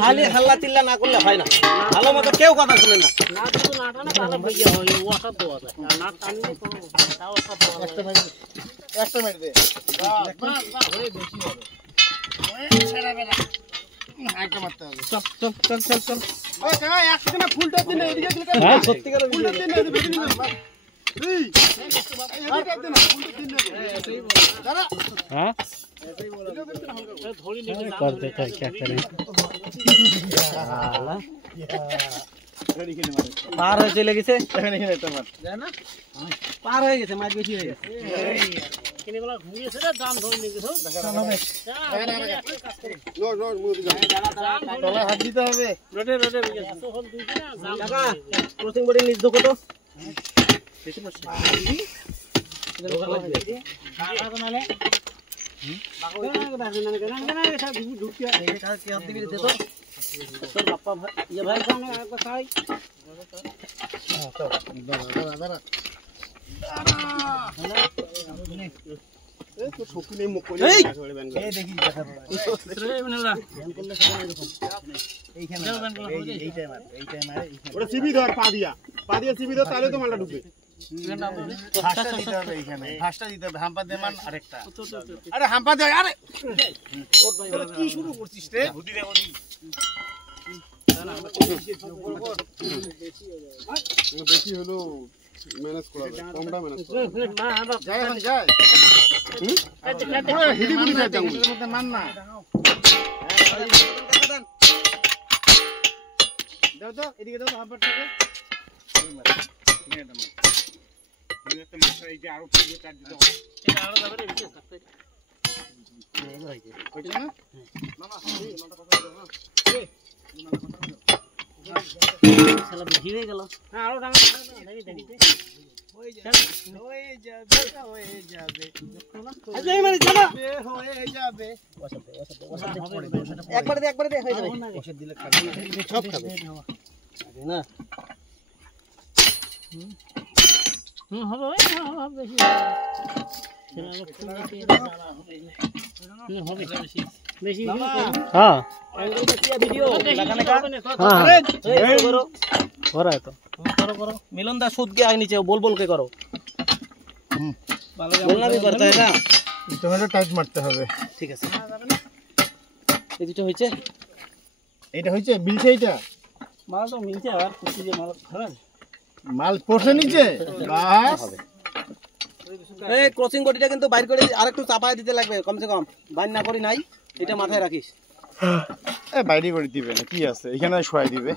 খালি হাল্লা চিল্লা না করলে হয় না, ভালো মতো কেউ কথা শুনে না। না শুধু না টানে তাহলে ভেজে হয়, ওয়াসার দেওয়া যায়, আর না টানলে তো তাও ওয়াসার দেওয়া যায়। একটা মেরে দে, বাস বাস হয়ে বেশি হবে। ছেড়ে বেড়া একটা মারতে হবে। চল চল চল চল চল। ওই কাকা একসাথে না ফুলটা দিন এদিকে দিলে হ্যাঁ সত্যিকার ফুলটা দিন এদিকে দিন এই এদিকে দিন ফুলটা দিন দাঁড়া হ্যাঁ थोड़ी लेके कर देता है, क्या करें। পার হয়ে চলে গেছে, এখানে এখানে একটা মার যায় না, পার হয়ে গেছে, মাছ বেশি হয়ে গেছে। किने वाला घूमिए से दाम धोई लेके धो নো নো মুখ দিকে তলায় হাত দিতে হবে। रोटे रोटे तो हम दूर ना जाम কাকা ক্রসিং বোর্ডের নিচ দেখো তো, काका बनाले ये भाई कौन है आपका साई তো শক্তি নেই মুখ করে এই! এই দেখি দেখা এইখানে এইটাই মার ওটা সিবি ধর পা দিয়া সিবি ধর, তাহলে তো মালটা ঢুকবে। ফাঁসটা দিতে হবে এইখানে, ফাঁসটা দিতে হবে। হাম্পা দে মান আরেকটা, আরে হাম্পা দে, আরে তোরা কি শুরু করছিস রে? ঘুটি রে ঘুটি বেশি হলো ম্যানেজ করা যায়, কমটা ম্যানেজ করা যায়। এখন যায় হিডি গুলি যায় জাঙ্গু মধ্যে মান না দাও তো এদিকে দাও হাম্পাটাকে আরো কাট দিতে হবে। এটা আরো যাবে রে বিশেষ থাকতে ওইটা না মামা শালা বেশি হয়ে গেল। হ্যাঁ আরো ডাঙা দেখি দেখি হয়ে যাবে আজই মানে জানা হয়ে যাবে। একবারে দে হয়ে যাবে। ওষুধ দিলে খাবে না, সব খাবে না হবে ওই হবে বেশি হবে বেশি हां एंगल का क्या वीडियो लगाने का हां करो हो रहा है तो करो मिलन दा सूद के आगे नीचे बोल के करो, बोलना भी पड़ता है ना, টমেটো টাইট মারতে হবে। ঠিক আছে এই দুটো হইছে, এইটা হইছে বিলছে, এইটা माल तो मिलते यार कुछ चीजें माल खराब মাল পড়ছে নিচে বাস। এই ক্রসিং বডিটা কিন্তু বাইর করে আরেকটু চাপায় দিতে লাগবে, কমসে কম বাইর না করি নাই, এটা মাথায় রাখিস। বাইরে করে দিবে না, কি আছে এখানে শোয়াই দিবে।